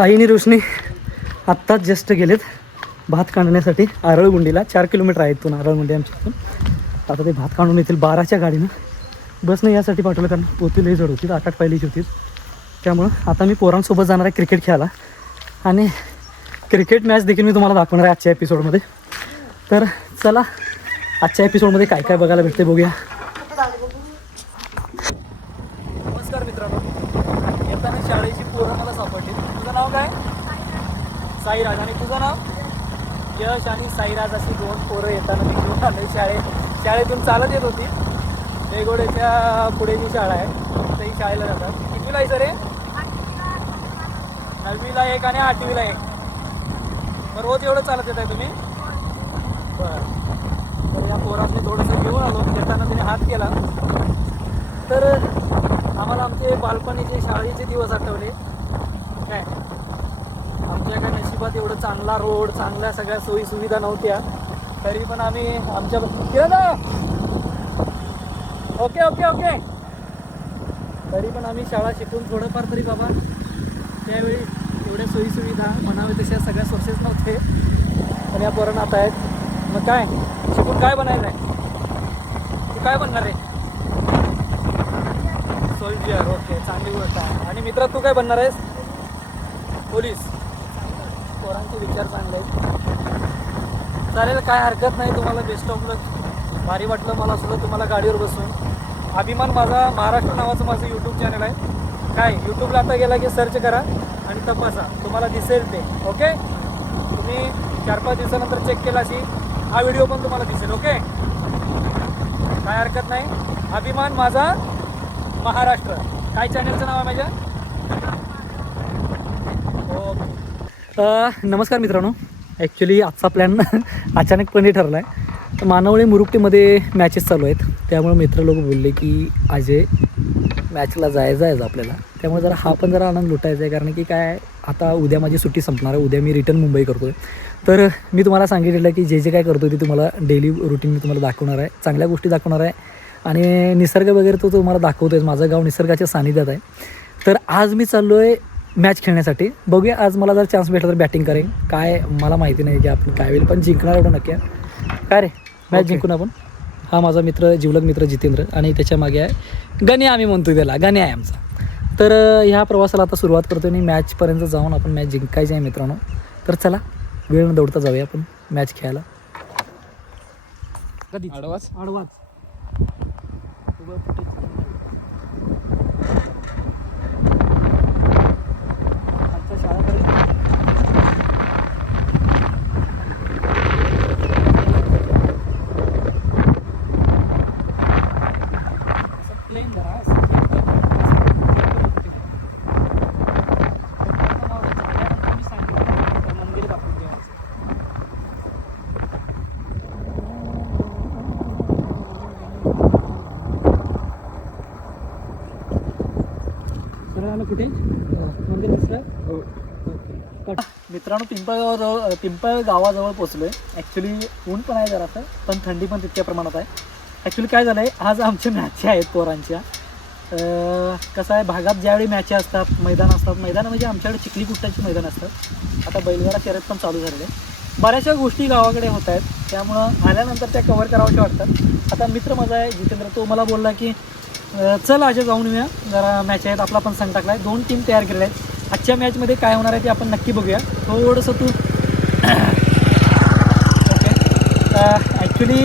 आईने रोशनी आत्ताच जस्ट गेलेत भात काढण्यासाठी आरळगुंडीला. 4 किलोमीटर आहे इथून आरळगुंडी आमच्यातून. आता ते भात काढून येतील 12च्या गाडीनं. बसनं यासाठी पाठवलं कारण पोती लई जड होती, 8-8 पायलीची होती. त्यामुळं आता मी पोरांसोबत जाणार आहे क्रिकेट खेळायला आणि क्रिकेट मॅच देखील मी तुम्हाला दाखवणार आहे आजच्या एपिसोडमध्ये. तर चला आजच्या एपिसोडमध्ये काय काय बघायला भेटते बघूया. नमस्कार मित्रांनो, येताना शाळेची पोरं मला सापडली. तुझं नाव काय? साईराज. आणि तुझं नाव? यश आणि साईराज अशी 2 पोरं येताना मी घेऊन आले. शाळेतून चालत येत होती. वेगोड्याच्या पुढे जी शाळा आहे तिथेही शाळेला जातात. कितवीला आहे सर? 9वीला 1 आणि 8वीला 1. मग रोज एवढं चालत येत आहे तुम्ही? बरं. तर या पोरांनी थोडंसं घेऊन आलो. येताना तिने हात केला तर आम्हाला आमचे बालपणीचे शाळेचे दिवस आठवले. काय आमच्या काय नशिबात एवढं चांगला रोड, चांगल्या सगळ्या सोयीसुविधा नव्हत्या, तरी पण आम्ही आमच्या ओके ओके ओके तरी पण आम्ही शाळा शिकून थोडंफार तरी बाबा त्यावेळी एवढ्या सोयीसुविधा म्हणावे तशा सगळ्या सोर्सेस नव्हते. पण या पोरांना आता आहेत. मग काय शिकून काय बनायचं आहे? तू काय बनणार आहे? सोल्जर. ओके, चांगली गोष्ट आहे. आणि मित्रा तू काय बनणार आहेस? पोलीस. पोरांचे विचार चांगले आहेत. चालेल, काय हरकत नाही. तुम्हाला बेस्ट ऑफ लक. भारी वाटलं मला सुद्धा तुम्हाला गाडीवर बसून. अभिमान माझा महाराष्ट्र नावाचं माझं यूट्यूब चॅनल आहे. काय यूट्यूबला आता गेला की सर्च करा आणि तपासा, तुम्हाला दिसेल ते. ओके, तुम्ही 4-5 दिवसानंतर चेक केला अशी हा व्हिडिओ पण तुम्हाला दिसेल. ओके, काय हरकत नाही. अभिमान माझा महाराष्ट्र. काय चॅनलचं नाव आहे माझ्या? ओके. नमस्कार मित्रांनो, ॲक्च्युली आजचा प्लॅन अचानकपणे ठरला आहे. मानवळे मुरुकटीमध्ये मॅचेस चालू आहेत. त्यामुळे मित्र लोक बोलले की अजय मॅचला जायचं आहे आपल्याला. त्यामुळे जरा आनंद लुटायचा आहे. कारण की काय आता उद्या माझी सुट्टी संपणार आहे. उद्या मी रिटर्न मुंबई करतो आहे. तर मी तुम्हाला सांगितलेलं की जे काय करतो ते तुम्हाला डेली रुटीन मी तुम्हाला दाखवणार आहे. चांगल्या गोष्टी दाखवणार आहे आणि निसर्ग वगैरे तो तुम्हाला दाखवतो आहे. माझं गाव निसर्गाच्या सानिध्यात आहे. तर आज मी चाललो आहे मॅच खेळण्यासाठी. बघूया आज मला जर चान्स भेटला तर बॅटिंग करेन. काय मला माहिती नाही की आपण काय होईल, पण जिंकणार एवढं नक्की आहे. काय रे, मॅच जिंकून आपण. हा माझा मित्र, जिवलग मित्र जितेंद्र, आणि त्याच्या मागे आहे गण्या. आम्ही म्हणतो त्याला गण्या आहे आमचा. तर ह्या प्रवासाला आता सुरुवात करतो आणि मॅचपर्यंत जाऊन आपण मॅच जिंकायची आहे मित्रांनो. तर चला वेळ न दौडता जाऊया आपण मॅच खेळायला. कधी आडवाच कुठे मंदिर दिसलं? मित्रांनो, पिंपळ गावाजवळ पोचलो आहे. ॲक्च्युली ऊन पण आहे जरासं, पण थंडी पण तितक्या प्रमाणात आहे. ॲक्च्युली काय झालं आहे, आज आमच्या मॅची आहेत पोरांच्या. कसं आहे, भागात ज्यावेळी मॅची असतात, मैदान म्हणजे आमच्याकडे चिखली कुट्टाची मैदान असतात. आता बैलगाडा शर्यत पण चालू झालेले आहे. बऱ्याचशा गोष्टी गावाकडे होत आहेत. त्यामुळं आल्यानंतर त्या कव्हर कराव्याशा वाटतात. आता मित्र माझा आहे जितेंद्र, तो मला बोलला की चल अजय जाऊन येऊया, जरा मॅच आहेत. आपला पण संघ टाकला आहे. 2 टीम तयार केलेल्या आहेत. आजच्या मॅचमध्ये काय होणार आहे ते आपण नक्की बघूया. थोडंसं तू ओके. ॲक्च्युली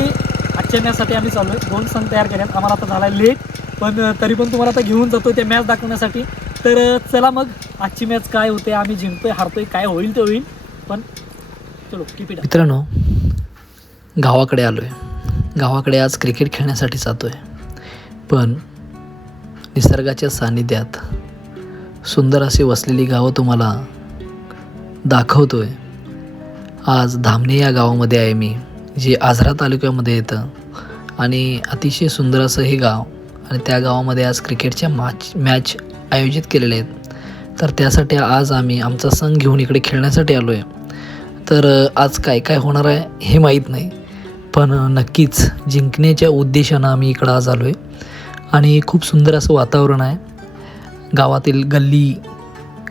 आजच्या मॅचसाठी आम्ही चाललो आहे. 2 संघ तयार केले आहेत. आम्हाला आता झाला आहे लेट, पण तरी पण तुम्हाला आता घेऊन जातो त्या मॅच दाखवण्यासाठी. तर चला मग आजची मॅच काय होते, आम्ही जिंकतोय हारतोय, काय होईल ते होईल, पण चलो कीप इट. मित्रांनो, गावाकडे आलो आहे. गावाकडे आज क्रिकेट खेळण्यासाठी जातो आहे. पण निसर्गाच्या सानिध्यात सुंदर अशी वसलेली गावं तुम्हाला दाखवतो आहे. आज धामणे या गावामध्ये आहे मी, जे आजरा तालुक्यामध्ये येतं. आणि अतिशय सुंदर असं हे गाव, आणि त्या गावामध्ये आज क्रिकेटच्या मॅच आयोजित केलेले आहेत. तर त्यासाठी आज आम्ही आमचा संघ घेऊन इकडे खेळण्यासाठी आलो आहे. तर आज काय काय होणार आहे हे माहीत नाही, पण नक्कीच जिंकण्याच्या उद्देशानं आम्ही इकडं आज आलो आहे. आणि खूप सुंदर असं वातावरण आहे. गावातील गल्ली,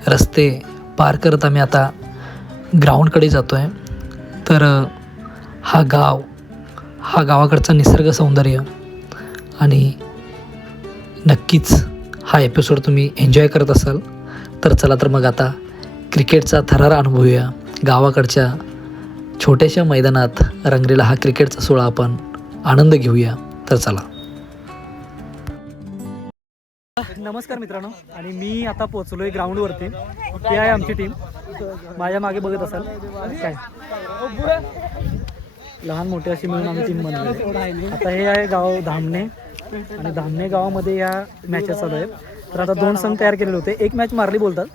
रस्ते, पार करत आम्ही आता ग्राउंडकडे जातो आहे. तर हा गावाकडचं निसर्ग सौंदर्य आणि नक्कीच हा एपिसोड तुम्ही एन्जॉय करत असाल. तर चला तर मग आता क्रिकेटचा थरार अनुभवूया. गावाकडच्या छोट्याशा मैदानात रंगलेला हा क्रिकेटचा सोहळा आपण आनंद घेऊया. तर चला. नमस्कार मित्रांनो, आणि मी आता पोहोचलोय ग्राउंडवरती. ही आहे आमची टीम, माझ्या मागे बघत असाल काय, लहान मोठे अशी मिळून आम्ही टीम बनवली. आता हे आहे गाव धामणे, आणि धामणे गावामध्ये या मॅचेस चालू आहेत. तर आता 2 संघ तयार केलेले होते. एक मॅच मारली बोलतात,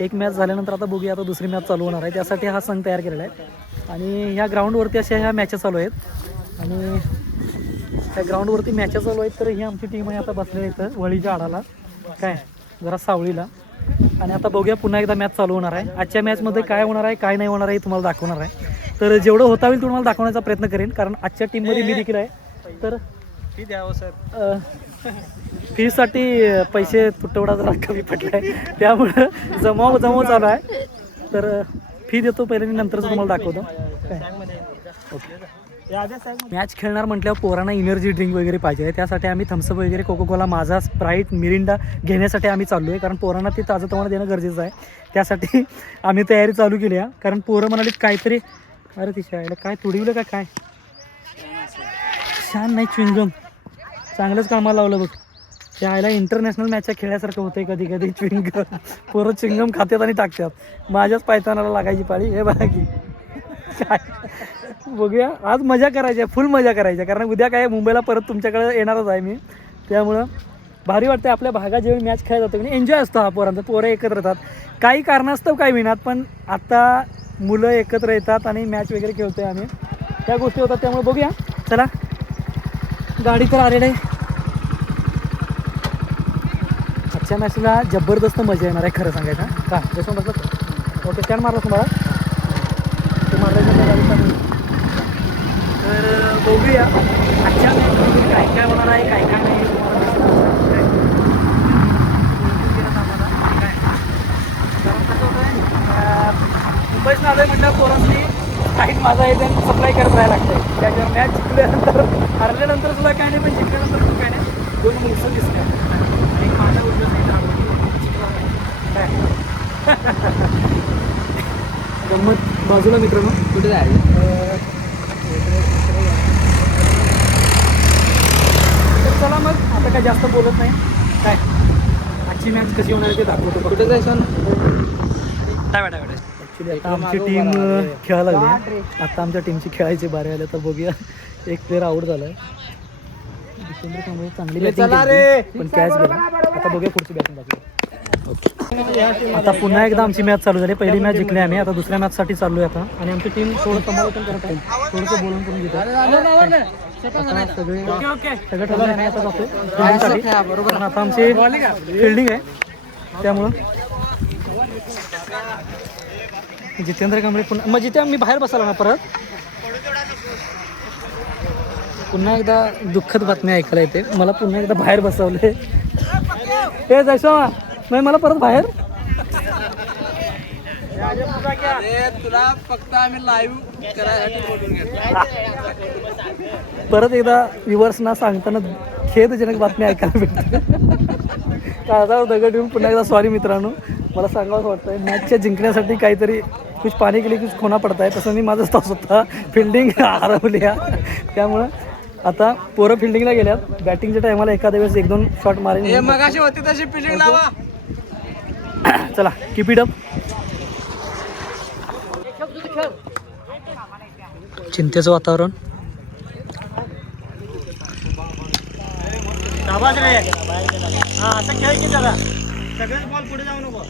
एक मॅच झाल्यानंतर आता बघूया, आता दुसरी मॅच चालू होणार आहे. त्यासाठी हा संघ तयार केलेला आहे. आणि ह्या ग्राउंडवरती अशा ह्या मॅचेस चालू आहेत. आणि त्या ग्राउंडवरती मॅचेस चालू आहेत. तर ही आमची टीम आहे आता बसलेली इथं वळीच्या आडाला, काय जरा सावळीला. आणि आता बघूया, पुन्हा एकदा मॅच चालू होणार आहे. आजच्या मॅचमध्ये काय होणार आहे काय नाही होणार आहे तुम्हाला दाखवणार आहे. तर जेवढं होता होईल तुम्हाला दाखवण्याचा प्रयत्न करेन, कारण आजच्या टीममध्ये मी देखील आहे. तर फी द्यावं सर, फीसाठी पैसे तुटवडा जरा कमी पडला आहे, त्यामुळं जमाव चालू आहे. तर फी देतो पहिले, नंतरच तुम्हाला दाखवतो. ओके. मॅच खेळणार म्हटल्यावर पोरांना एनर्जी ड्रिंक वगैरे पाहिजे. त्यासाठी आम्ही थम्सअप वगैरे, कोकोकोला, माझा, स्प्राईट, मिरिंडा घेण्यासाठी आम्ही चाललो आहे. कारण पोरांना ते ताजंतवानं देणं गरजेचं आहे. त्यासाठी आम्ही तयारी चालू केली आहे. कारण पोरं म्हणाली काहीतरी, अरे तिच्या आईला काय तुडवलं का काय, छान नाही च्विंगम, चांगलंच कामाला लावलं बघ. त्या आईला इंटरनॅशनल मॅचच्या खेळल्यासारखं होतं कधी कधी. च्विंगम पोरं च्विंगम खात्यात आणि टाकतात. माझ्याच पायतानाला लागायची पाळी. हे बघा की काय, बघूया आज मजा करायची आहे, फुल मजा करायची आहे. कारण उद्या काय मुंबईला परत तुमच्याकडे येणारच आहे मी. त्यामुळं भारी वाटतं आपल्या भागात जेव्हा मॅच खेळत जातो की एन्जॉय असतो हा पोरांचा. पोरं एकत्र येतात, काही कारणास्तव काही विनात, पण आता मुलं एकत्र येतात आणि मॅच वगैरे खेळतोय आम्ही, त्या गोष्टी होतात. त्यामुळे बघूया, चला गाडी तर आलेलं आहे. आजच्या मॅचला जबरदस्त मजा येणार आहे खरं सांगायचं. का जसं म्हटलं ओके, स्टँड मारला तुम्हाला ते मारायचं गाडी. तर बघूया आजच्या मॅचमध्ये काय काय होणार आहे काय काय नाही. मुंबईत आलं आहे म्हटलं पोरांनी काही माझा आहे त्यांनी सप्लाय करत राहायला लागतं. त्याच्यावर मॅच जिंकल्यानंतर, हरल्यानंतर सुद्धा काय नाही, पण जिंकल्यानंतर पण काय नाही, 2 मुलं दिसल्या. आणि माझा गंमत बाजूला मित्रांनो. कुठे जायचं, तर चला मग आता काय जास्त बोलत नाही. काय आजची मॅच कशी होणार ते दाखवतो. कुठे जायचं ॲक्च्युली आता आमची टीम खेळायला लागली. आता आमच्या टीमची खेळायची बारी आल्या. तर बघूया, एक प्लेअर आउट झाला आहे. चांगली बॅटिंग पण कॅच गेला. आता बघूया पुढची बॅटिंग दाखवतो. ओके, आता पुन्हा एकदा आमची मॅच चालू झाली. पहिली मॅच जिंकली आम्ही, आता दुसऱ्या मॅचसाठी चालू आहे आता. आणि आमची टीम थोडं समालोचन करत आहे, थोडंसं बोलून करून घेतो. सगळं ठरलं आहे. आता जातो फिल्डिंगसाठी, कारण आता आमची फिल्डिंग आहे. त्यामुळं जितेंद्र कांबळे पुन्हा, मग जिथे मी बाहेर बसायला ना परत पुन्हा एकदा दुःखद बातमी ऐकायला येते. मला पुन्हा एकदा बाहेर बसवले. हे जायचं नाही मला परत बाहेर. तुला फक्त आम्ही लाईव्ह करायसाठी बोलून परत एकदा व्ह्युअर्सना सांगताना खेदजनक बातमी ऐकायला भेटते. काळजावर दगड येऊन पुन्हा एकदा सॉरी मित्रांनो. मला सांगावंच वाटतंय, मॅचच्या जिंकण्यासाठी काहीतरी कुछ पाणी केली कुछ खोना पडत आहे. तसं मी माझं तास होता, फिल्डिंग हरवली. त्यामुळं आता पोरं फिल्डिंगला गेल्यात. बॅटिंगच्या टायमाला एखाद्या वेळेस 1-2 शॉट मारेन. मगाशी होती तशी फिल्डिंग लावा. चला कीप इट अप. चिंतेचं वातावरण. सगळेच बॉल पुढे जाऊ नको.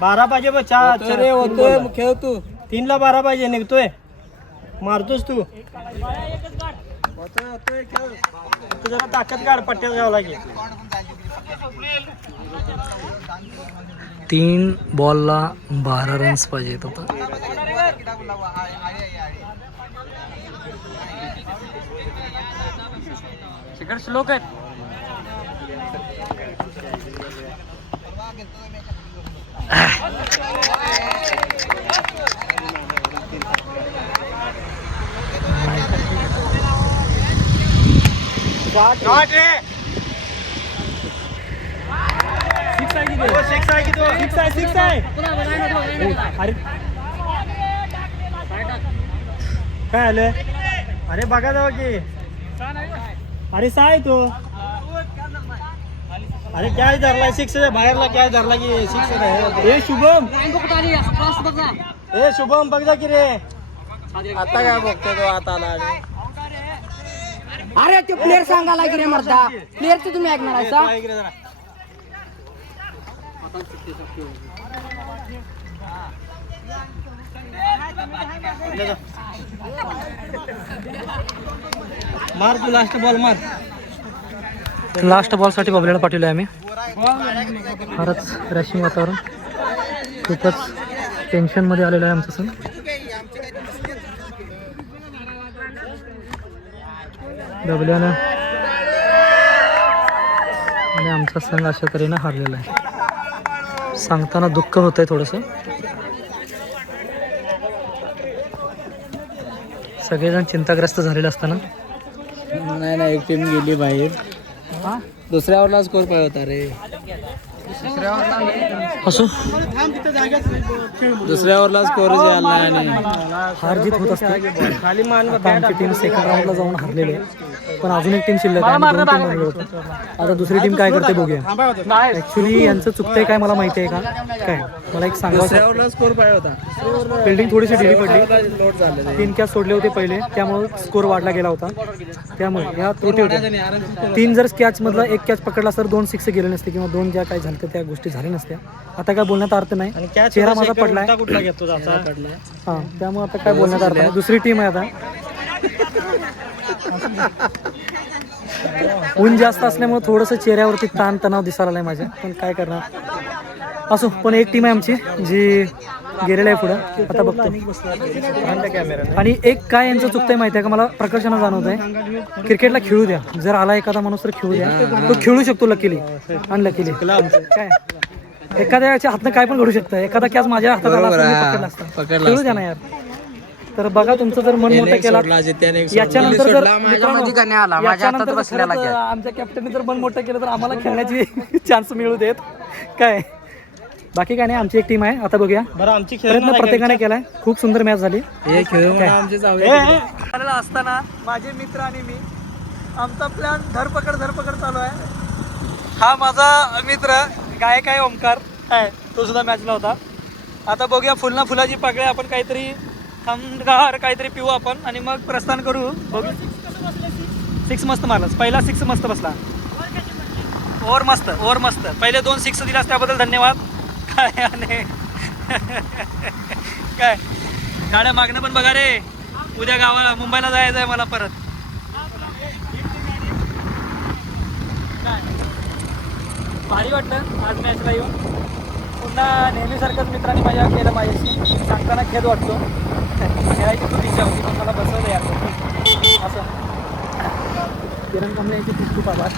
12 पाहिजे बघ. 4 होतोय खेळ तू. 3ला 12 पाहिजे. निघतोय, मारतोस तू. तू जरा ताकद काढ, पट्ट्यात जावं लागेल. 3 बॉलला 12 रन्स पाहिजेत होता. श्लोक आहेत. काय आलं? अरे बघा जाऊ की. अरे साय तो. अरे काय धरला सिक्स बाहेरला काय धरला की सिक्स हे शुभम हे शुभम बघ जा की रे. आता काय बघतो तो आता आला. अरे ते प्लेअर सांगायला की रे मर्दा प्लेअरचं तुम्ही ऐकणार आहे का? मार तू लास्ट बॉल मार. लास्ट बॉलसाठी बबल्याला पाठवलं आहे आम्ही. फारच रॅशिंग वातावरण, खूपच टेन्शनमध्ये आलेलं आहे आमचं सण. बबल्यानं आणि आमचा संघ अशा तऱ्हेनं हारलेला आहे. सांगताना दुःख होत आहे थोडंसं. सगळेजण चिंताग्रस्त झालेले असताना नाही एक टीम गेली बाहेर. दुसऱ्या ओव्हरला स्कोर काय होता रे? असो, दुसऱ्या ओव्हरला स्कोर आला आणि हार जीत होत असते. खाली मान आता आमची टीम सेकंड राऊंडला जाऊन हरलेली आहे, पण अजून एक टीम शिल्लक आहे. आम्ही 2 टीम बनलो होतो. आता दुसरी टीम काय करते बघूया. ऍक्च्युली यांचं चुकतंय काय मला माहिती आहे का? काय मला एक सांगावं, स्कोर काय होता? फिल्डिंग थोडीशी ढिली पडली. लोट झाले 3 कॅच सोडले होते पहिले, त्यामुळे स्कोर वाढला गेला होता. त्यामुळे ह्या त्रुटी होत्या. 3 जर कॅच मधला 1 कॅच पकडला तर 2 सिक्स गेले नसते किंवा 2 ज्या काय झालं त्या गोष्टी झाल्या नसत्या. आता काय बोलण्यात अर्थ नाही. चेहरा माझा पडलाय. कुठला घेतो हा, त्यामुळे आता काय बोलण्यात अर्थ नाही. दुसरी टीम आहे आता. ऊन जास्त असल्यामुळे थोडंसं चेहऱ्यावरती ताण तणाव दिसायला आलाय माझ्या, पण काय करणार. असो, पण एक टीम आहे आमची जी गेलेलं आहे पुढं. आता बघतो. आणि एक काय यांचं चुकतंय माहिती आहे का, मला प्रकर्षानं जाणवत आहे. क्रिकेटला खेळू द्या. जर आला एखादा माणूस तर खेळू द्या. तो खेळू शकतो लकीली आणि लकीली. काय एखाद्याच्या हातनं काय पण घडू शकतं. एखादा कॅच माझ्या हातात आला असता, मी पकडला असता. खेळू द्या ना यार. तर बघा, तुमचं जर मन मोठं केलं याच्यानंतर जर याच्यानंतर खरंच आमच्या कॅप्टनने जर मन मोठं केलं तर आम्हाला खेळण्याची चान्स मिळू देत. काय बाकी काय नाही, आमची एक टीम आहे. आता बघूया. आमची प्रयत्न प्रत्येकाने केलाय. खूप सुंदर मॅच झाली. असताना माझे मित्र आणि मी, आमचा प्लॅन धरपकड चालू आहे. हा माझा मित्र गायक आहे ओमकार, आहे तो सुद्धा मॅचला होता. आता बघूया, फुलाची पाकळ्या आपण काहीतरी थंडगार काहीतरी पिऊ आपण आणि मग प्रस्थान करू. बघू. 6 मस्त मारलास. पहिला 6 मस्त बसला. ओव्हर मस्त. पहिले 2 6 दिलास त्याबद्दल धन्यवाद. काय आणि काय गाड्या मागणं पण बघा रे. उद्या गावाला मुंबईला जायचं आहे मला परत. काय भारी वाटतं आज मॅचला येऊन. पुन्हा नेहमीसारखंच मित्रांनी मजा केलं माझ्याशी. सांगताना खेद वाटतो. खेळायची खूप इच्छा होती, पण मला बसवलं यार असं. किरण कांबळे यांचे खूप खूप आभार.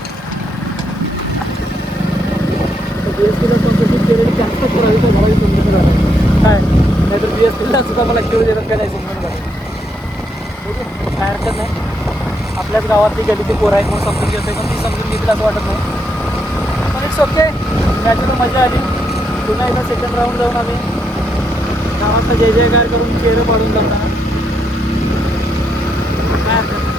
BSPला स्पॉन्सरशिप केलेली कॅन्सल करावी तर मला समजून झालं काय. नाहीतर BSPला सुद्धा मला खेळू देतात का नाही समजून झालं. काय हरकत नाही. आपल्याच गावातली गली ते पोरं आहेत म्हणून समजून घेते, पण ती समजून घेतील असं वाटत नाही. पण इट्स ओके. मॅचला मजा आली. पुन्हा एकदा सेकंड राऊंड जाऊन आम्ही गावाचा जय जयकार करून चेहरे पाडून जाताना काय हरकत नाही.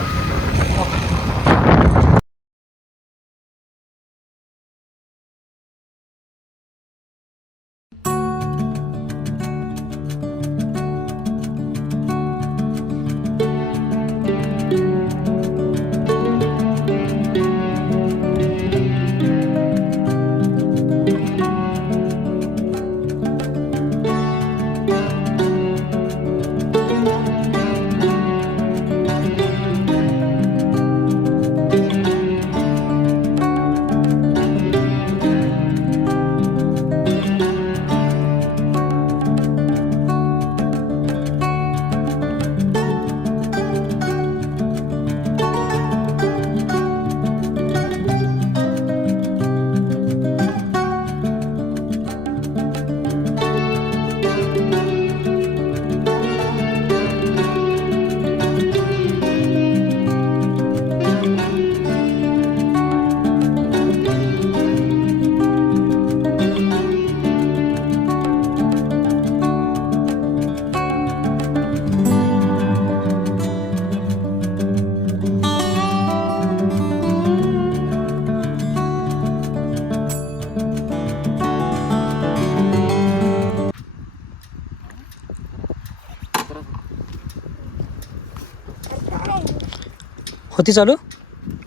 होती चालू.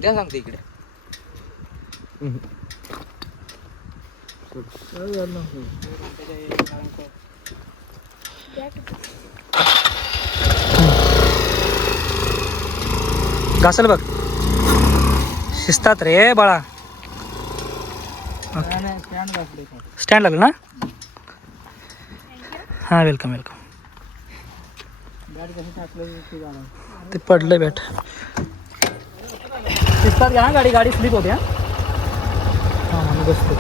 द्या सांगते इकडे. घासल बघ. शिस्तात रे बाळा. स्टँड लागलं ना. हां वेलकम वेलकम. ते पडलं बॅट. शिस्तात घ्या ना गाडी. गाडी स्लिप होते. हां मी बसतो.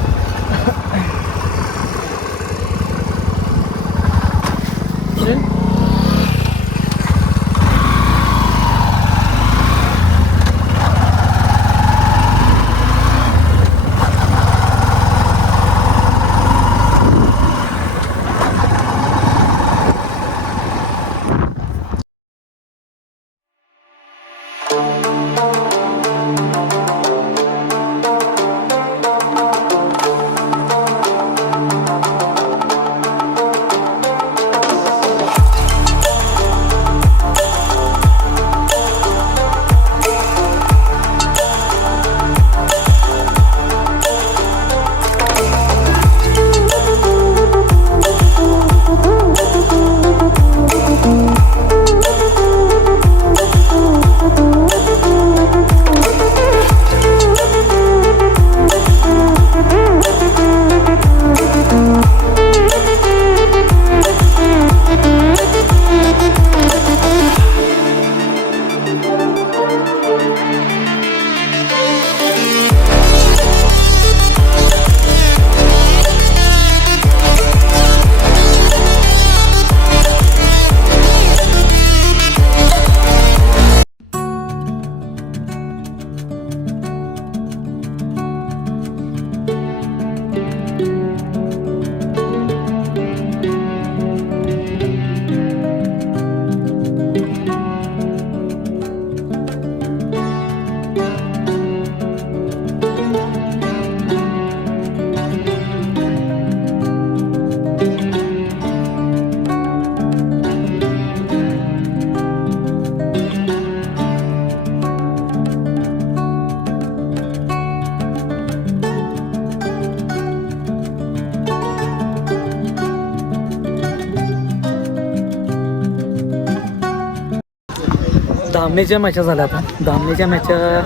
धामणीच्या मॅचा झाल्या आता. धामणीच्या मॅचा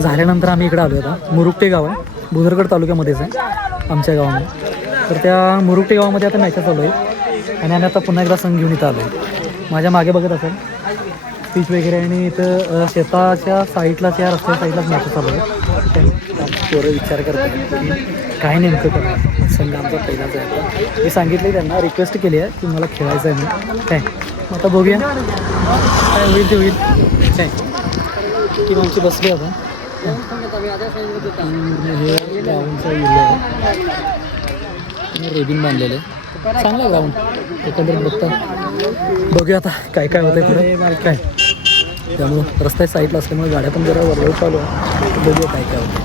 झाल्यानंतर आम्ही इकडे आलो आता. मुरुकटे गाव आहे, भुदरगड तालुक्यामध्येच आहे आमच्या गावामध्ये. तर त्या मुरुकटे गावामध्ये आता मॅचा चालू आहे आणि आम्ही आता पुन्हा एकदा संघ घेऊन इथं आलो आहे. माझ्या मागे बघत असेल स्पीच वगैरे आणि इथं शेताच्या साईडलाच या रस्त्याच्या साईडलाच मॅच चालू आहे. पोरं विचार करतात की काय नेमकं करणार. संघ आमचा पहिलाच आहे. मी सांगितले त्यांना, रिक्वेस्ट केली आहे की मला खेळायचं आहे म्हणून. काय आता बघूया काय होईल ते होईल. काय टीम आमची बसली आता. हे ग्राउंडचा रेबिन बांधलेलं आहे. चांगलं ग्राउंड एकंदरीत बघता. बघूया आता काय काय होतं पुढे काय. त्यामुळं रस्त्या साईडला असल्यामुळे गाड्या पण जरा वरवर चालू आहे. बघूया काय काय होतं.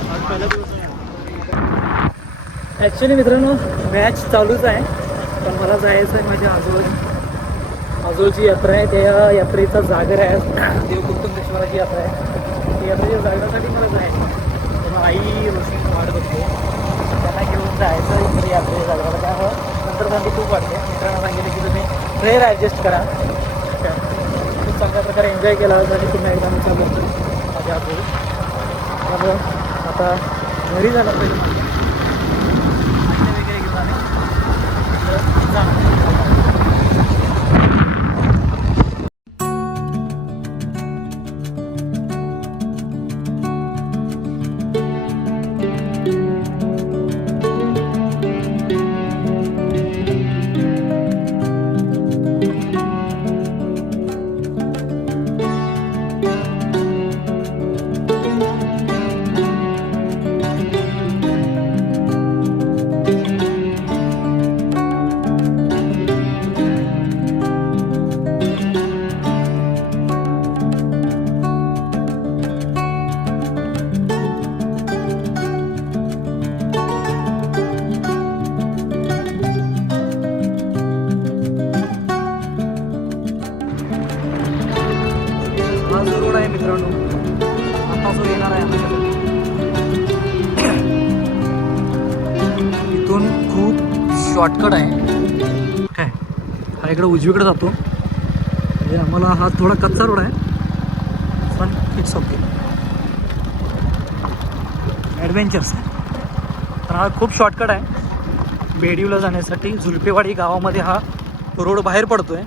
ॲक्च्युली मित्रांनो मॅच चालूच आहे, पण मला जायचं आहे माझ्या आजोळची यात्रा आहे. त्या यात्रेचा जागर आहे, देवकुंटुंबेश्वराची यात्रा आहे. त्या यात्रेच्या जागरासाठी मला जायचं. त्यामुळे आई रोशनी वाट बघते, त्यांना घेऊन जायचं इकडे यात्रेच्या जागराला. त्यामुळं नंतर थंडी खूप वाटते. मित्रांना सांगितलं की तुम्ही ट्रेन ॲडजस्ट करा. खूप चांगल्या प्रकारे एन्जॉय केला आणि पुन्हा एकदा मी चालू माझ्या आजोळी. त्यामुळं आता घरी झालं पाहिजे वगैरे घेऊन आम्ही जाणार. इथून खूप शॉर्टकट आहे काय, हा इकडे उजवीकडे जातो. म्हणजे आम्हाला हा थोडा कच्चा रोड आहे पण इट्स ओके, ॲडव्हेंचर्स आहे. तर हा खूप शॉर्टकट आहे बेडीवला जाण्यासाठी. झुलपेवाडी गावामध्ये हा रोड बाहेर पडतो आहे.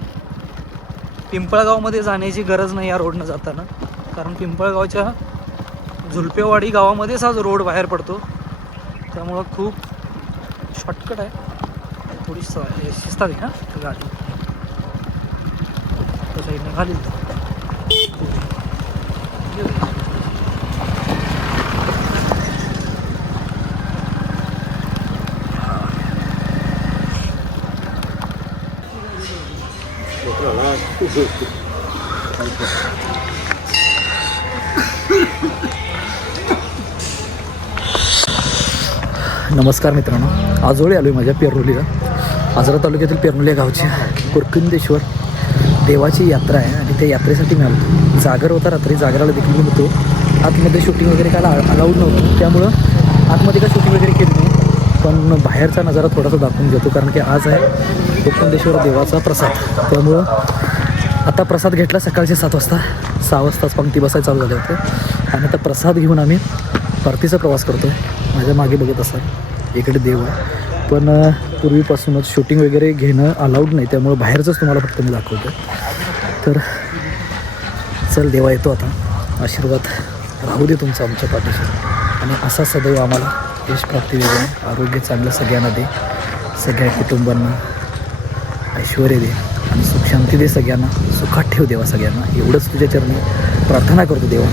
पिंपळगावमध्ये जाण्याची गरज नाही या रोडनं जाताना, कारण पिंपळगावच्या झुलपेवाडी गावामध्येच हा रोड बाहेर पडतो. त्यामुळं खूप शॉर्टकट आहे. थोडी शिस्तात आहे ना गाडी त्या साईडने घालील. नमस्कार मित्रांनो, आजोळी आलो आहे माझ्या पेरनोलीला. आजरा तालुक्यातील पेरनोली गावच्या कुरकुंदेश्वर देवाची यात्रा आहे आणि त्या यात्रेसाठी मी आलो. जागर होता रात्री, जागराला देखील मी होतो. आतमध्ये शूटिंग वगैरे काय अलाउड नव्हतं, त्यामुळं आतमध्ये काय शूटिंग वगैरे केली नाही. पण बाहेरचा नजारा थोडासा दाखवून घेतो, कारण की आज आहे कुरकुंदेश्वर देवाचा प्रसाद. त्यामुळं आता प्रसाद घेतला सकाळचे 7 वाजता. 6 वाजताच पंक्ती बसायला चालू झाले होते आणि आता प्रसाद घेऊन आम्ही परतीचा प्रवास करतो आहे. माझ्या मागे बघत असाल इकडे देव आहे, पण पूर्वीपासूनच शूटिंग वगैरे घेणं अलाउड नाही, त्यामुळं बाहेरचंच तुम्हाला फक्त मी दाखवतो. तर चल, देवा येतो आता. आशीर्वाद राहू दे तुमचा आमच्या पाठीशी आणि असा सदैव आम्हाला यश प्राप्ती वगैरे आरोग्य चांगलं सगळ्यांना दे, सगळ्या कुटुंबांना ऐश्वर्य दे आणि सुख शांती दे, सगळ्यांना सुखात ठेव देवा सगळ्यांना. एवढंच तुझ्या चरणी प्रार्थना करतो देवा.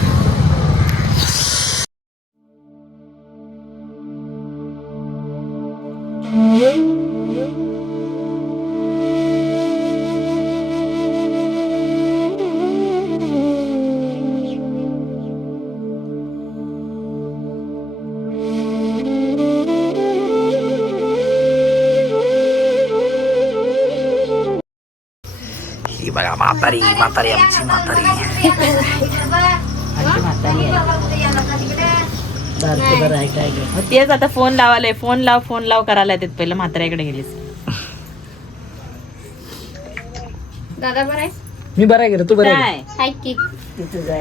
ही बघा म्हातारी, म्हातारी आमची म्हातारी. तेच आता फोन लावाले, फोन लाव करायला येतात. पहिलं म्हाताऱ्याकडे गेलीस. दादा बरं आहे? मी बरं आहे, तू बरं आहे? काय हाय की.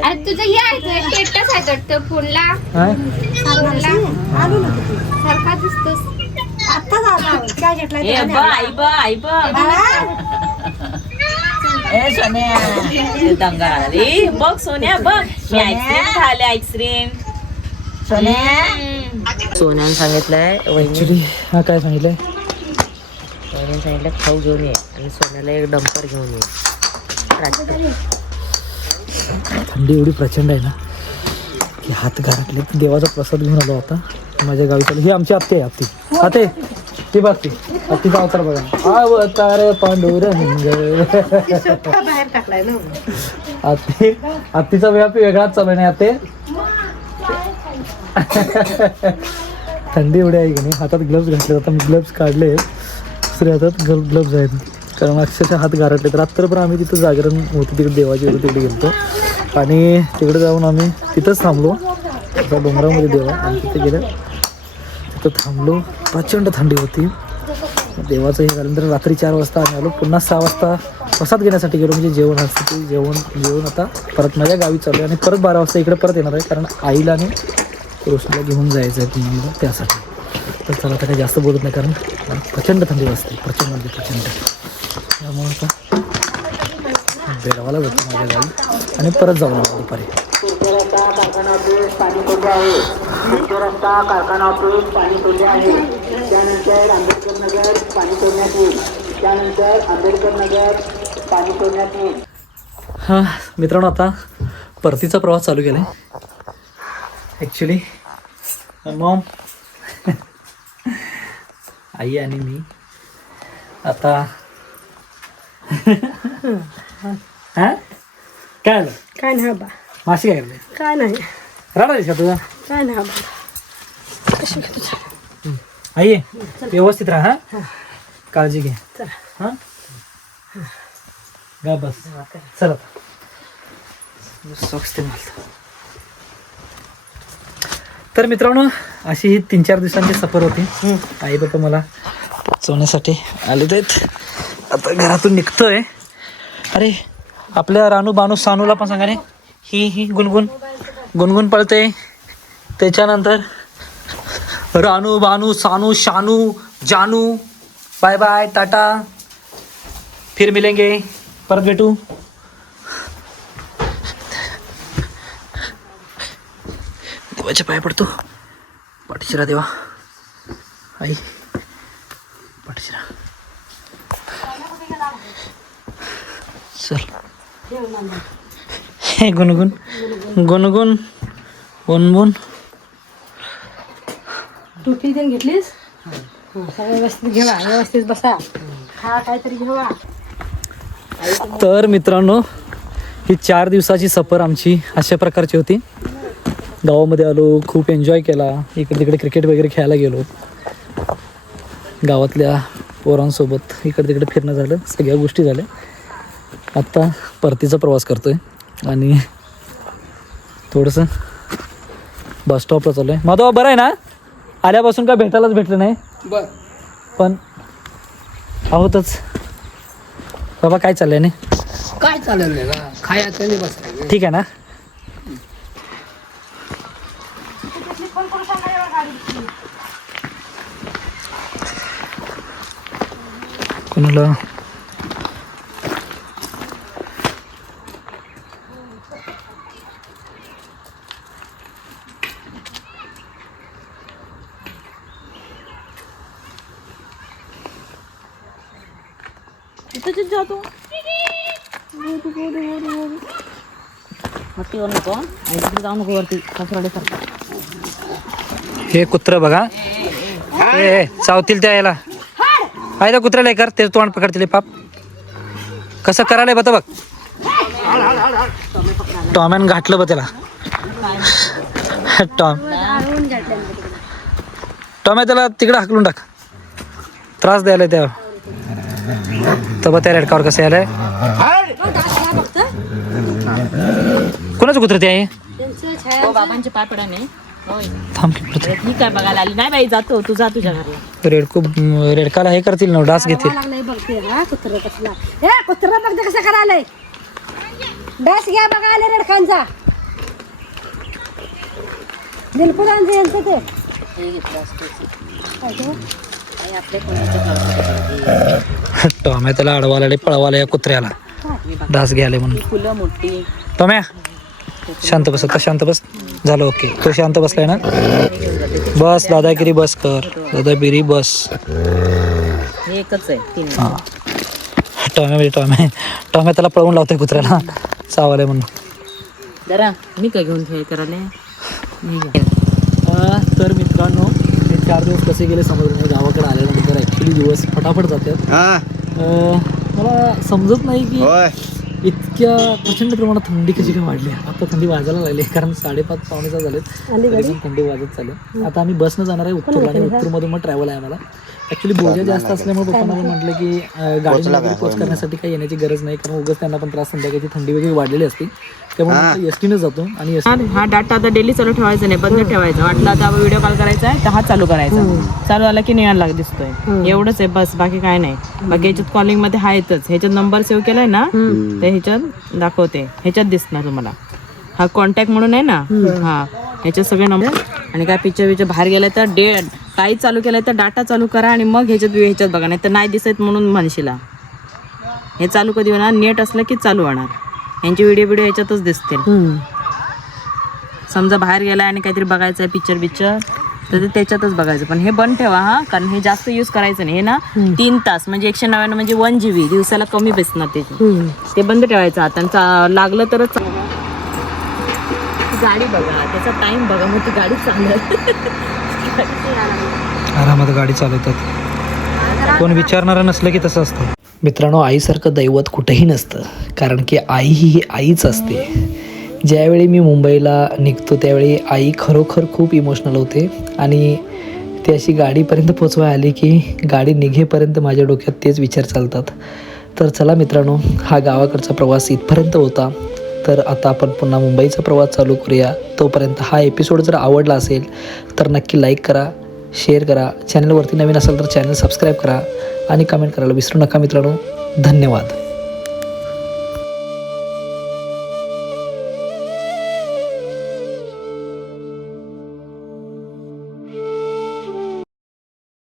अरे तुझं हे आहे, स्टेटस आहे वाटतं फोनला. हा? सारखा दिसतोस. ए बा आई बा आई बा ए सोन्या दंगा आली बघ. सोन्या बघ, मी आईस्क्रीम खाले. आईस्क्रीम सोन्याने सांगितलंय, ॲक्च्युली हा काय सांगितलंय, वहिनीने सांगितलं खाऊ घेऊन ये आणि सोन्याला एक डंपर घेऊन ये. थंडी एवढी प्रचंड आहे ना की हात गारटले. देवाचा प्रसाद घेऊन आलो आता माझ्या गावी. चालू ही आमची आत्ती आहे. आत्ती ती बघ, ती आत्तीचा अवतार बघा. अवतार पांडुरंग. आत्तीचा व्याप वेगळाच चालू नाही आत्ते. थंडी एवढी आहे की नाही. हातात ग्लव्स घातले, आता मी ग्लव्स काढले, दुसऱ्या हातात ग्लव्स आहेत, कारण अक्षरशः हात गारटले. तर रात्रभर आम्ही तिथं जागरण होती तिकडे देवाची होती, तिकडे गेलो आणि तिकडे जाऊन आम्ही तिथंच थांबलो. त्या डोंगरामध्ये देव आहे आणि तिथे गेलं, तिथं थांबलो. प्रचंड थंडी होती. देवाचं हे झाल्यानंतर रात्री 4 वाजता आम्ही आलो. पुन्हा 6 वाजता प्रसाद घेण्यासाठी गेलो, म्हणजे जेवण असतं ते जेवण आता परत माझ्या गावी चालू आहे आणि परत 12 वाजता इकडे परत येणार आहे, कारण आईला आणि रोशनीला घेऊन जायचं आहे तुम्हाला त्यासाठी. तर चला आता काही जास्त बोलत नाही, कारण प्रचंड थंडी वाजते, प्रचंड म्हणजे प्रचंड. त्यामुळे आता बेळगावला जातो माझ्या गावी आणि परत जाऊन आलो दुपारी. हां मित्रांनो, आता परतीचा प्रवास चालू केला आहे. ॲक्च्युली मॉम, आई आणि मी आता हां काय आलं, काय नाही बाबा, माशी काय करते, काय नाही, राडा का तुझा, काय नाही बाबा. कशी आहे तुझं? आई व्यवस्थित राहा, काळजी घे. हां गा बस. चला सॉक्स ते मला तर मित्रांनो अशी ही 3-4 दिवसांची सफर होती. आई बाबा मला पोचवण्यासाठी आले आहेत. आता घरातून निघतोय. अरे आपल्या रानू बानू सानूला पण सांगा रे. ही गुणगुण पळते. त्याच्यानंतर रानू बानू सानू शानू जानू बाय बाय टाटा फिर मिलेंगे परत भेटू. देवाच्या पाय पडतो. पाठीशिरा देवा आई पाठीशिरा. चल हे गुणगुण गुणगुण टोपी देऊन घेतलीस सगळं व्यवस्थित घेवा, व्यवस्थित बसा, हा काहीतरी घेवा. तर मित्रांनो ही 4 दिवसाची सफर आमची अशा प्रकारची होती. गावामध्ये आलो, खूप एन्जॉय केला. इकडे तिकडे क्रिकेट वगैरे खेळायला गेलो. गावातल्या पोरांसोबत इकडे तिकडे फिरणं झालं. सगळ्या गोष्टी झाल्या. आत्ता परतीचा प्रवास करतो आहे आणि थोडंसं बस स्टॉपला चाललो आहे. माधव बरं आहे ना? आल्यापासून काय भेटायलाच भेटलं नाही. पण आहोतच. बाबा काय चाललंय नाही? काय चालेल ना खायचं नाही बस. ठीक आहे ना? कोणाला जातो मस्तीवर नको आणि तिकडे जाऊ नको वरती कचराडे सारखं. हे कुत्र बघा. ए चावतील त्या याला. आहे त्या कुत्र्याला कर ते तोंड पकडतील पाप. कसं करायला बघ. टॉमॅन घातलं बघ त्याला. टॉमॅ त्याला तिकडं हाकलून टाक. त्रास द्यायला त्या तर बघ त्या रेडकावर कसं यायलाय. कोणाचं कुत्र ते आहे? हो बाबांचे पाय पडा नाही. होय थांब ठीक आहे बघायला आली नाही बाई. जातो तू जा तुझ्या घरला. रेडकाला हे करतील ना डास घेतील. लागलंय बघते हा कुत्र कसला. हे कुत्र बघते कसं करायलंय. डास घ्या बघायला रेडखांचा. दिलपुरांचं यांचं ते टॉम्या त्याला अडवाला पळवाला या कुत्र्याला डास घ्यायला म्हणून. फुलं मोठी. टॉम्या शांत बस. आता शांत बस. झालं ओके. तो शांत बसलाय ना? बस दादागिरी बस कर. दादागिरी बस. हे एकच आहे तीन. हां टॉम्या त्याला पळवून लावतोय कुत्र्याला चावाले म्हणून. जरा मी काय घेऊन खेळ करायला. तर मित्रांनो हे 4 दिवस कसे गेले समजलं नाही. गावाकडे आल्यानंतर ॲक्च्युली दिवस फटाफट जातात. मला समजत नाही की इतक्या प्रचंड प्रमाणात थंडी कशी काय वाढली. आता थंडी वाजायला लागली कारण 5:30-5:45 झालेत. थंडी वाजत चालेल. आता आम्ही बसनं जाणार आहे उत्तरला आणि उत्तरमधून मग ट्रॅव्हल आहे आम्हाला. ॲक्च्युली बोजा जास्त असल्यामुळे पप्पांना पण म्हटलं की गाडी पोच करण्यासाठी काही येण्याची गरज नाही कारण उगाच त्यांना पण त्रास. संध्याकाळची थंडी वगैरे वाढलेली असते त्यामुळे एसटीनं जातो. आणि हा डाटा आता डेली चालू ठेवायचा नाही, बंद ठेवायचा. वाटलं आता व्हिडिओ कॉल करायचा आहे तर हा चालू करायचा. चालू आला की निळा दिसतोय. एवढंच आहे बस, बाकी काय नाही. बाकी ह्याच्यात कॉलिंग मध्ये हा येतच. ह्याच्यात नंबर सेव्ह केलाय ना तर ह्याच्यात दाखवते. ह्याच्यात दिसणार तुम्हाला. हा कॉन्टॅक्ट म्हणून आहे ना. हा ह्याच्यात सगळे नंबर आणि काय पिक्चर बाहेर गेलाय तर काही चालू केलंय तर डाटा चालू करा आणि मग ह्याच्यात बघा. नाही तर नाही दिसत म्हणून म्हणशीला. हे चालू कधी होणार? नेट असलं की चालू होणार. यांचे व्हिडिओ ह्याच्यातच दिसतील. समजा बाहेर गेलाय आणि काहीतरी बघायचं आहे पिक्चर तर ते त्याच्यातच बघायचं. पण हे बंद ठेवा हा, कारण हे जास्त यूज करायचं नाही. हे ना 3 तास म्हणजे 199 म्हणजे 1 GB दिवसाला कमी बसणार त्याची. ते बंद ठेवायचं आता. लागलं तरच. गाडी बघा, त्याचा टाइम बघा. मग ती गाडी चालत आरामात गाडी चालवतात. कोण विचारणारा नसलं की तसं असतं. मित्रांनो, आईसारखं दैवत कुठेही नसतं. कारण की आई ही आईच असते. ज्यावेळी मी मुंबईला निघतो त्यावेळी आई खरोखर खूप इमोशनल होते आणि ती अशी गाडीपर्यंत पोचवाय आली की गाडी निघेपर्यंत माझ्या डोक्यात तेच विचार चालतात. तर चला मित्रांनो, हा गावाकडचा प्रवास इथपर्यंत होता. तर आता आपण पुन्हा मुंबईचा प्रवास चालू करूया. तोपर्यंत हा एपिसोड जर आवडला असेल तर नक्की लाईक करा, शेअर करा. चॅनलवरती नवीन असेल तर चॅनल सबस्क्राईब करा आणि कमेंट करायला विसरू नका मित्रांनो. धन्यवाद.